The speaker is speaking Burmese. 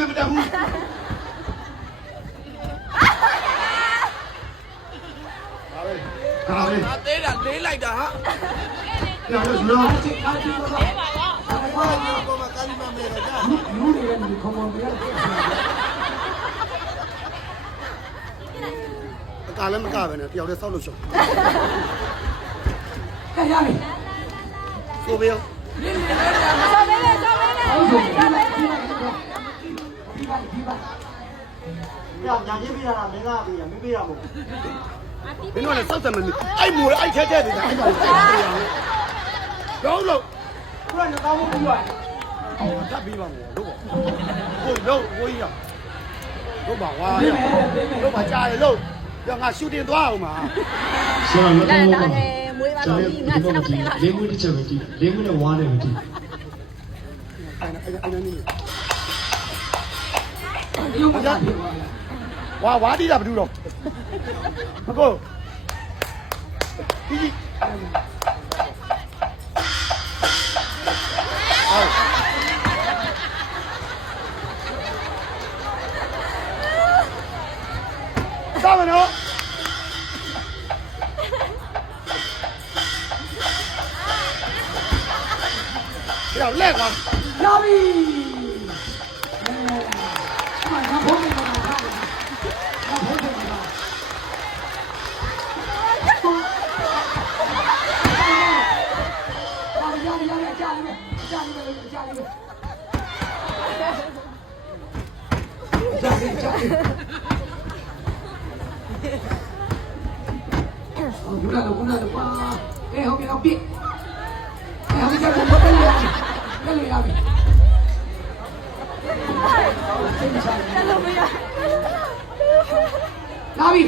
မယ်မတက်ဘူးကားလေးအသေးတာလေးလိုက်တာဟာပြောလို့နော်ဘာမှကားမမဲတာလူတွေလည်းခေါ်ပေါ်ပြရတယ်ကားလည်းမကပဲနဲ့တယောက်တည်းဆောက်လို့ရှုံးကဲရပြီဆိုပြရောညာချင်းပြရတာမင်းကပြရမင်းပြရမို့မင်းတို့လည်းစောက်တယ်မင်းအဲ့မူအဲ့ထဲတဲ့နေတာအဲ့ကောင်ပြရအောင်လုံးခုကကောင်းမှုပြီးသွားအော်တက်ပြီးပါမယ်တို့ပေါ့ကိုကြီးရတို့ပါဝါရတို့ပါကြားရလို့ပြောငါရှူတင်သွားအောင်ပါဆရာမတော်ဘူးမွေးပါတော့ဒီငါစနပ်တင်လာလေးမွေးတစ်ချက်ပဲကြည့်လေးမွေးနဲ့ဝါးနဲ့ပဲကြည့်ဝါဒီတာဘယ်သူတော့မကိုဒီစားမနော်ရောက်လက်ကွာလာပြီငါဘုန်းကြီးကဘုရားတော့ပါအေးဟုတ်ပြီဟုတ်ပြီအေးဟုတ်ပြီကျွန်တော်တက်လို့ရပြီတက်လို့မရလာပြီ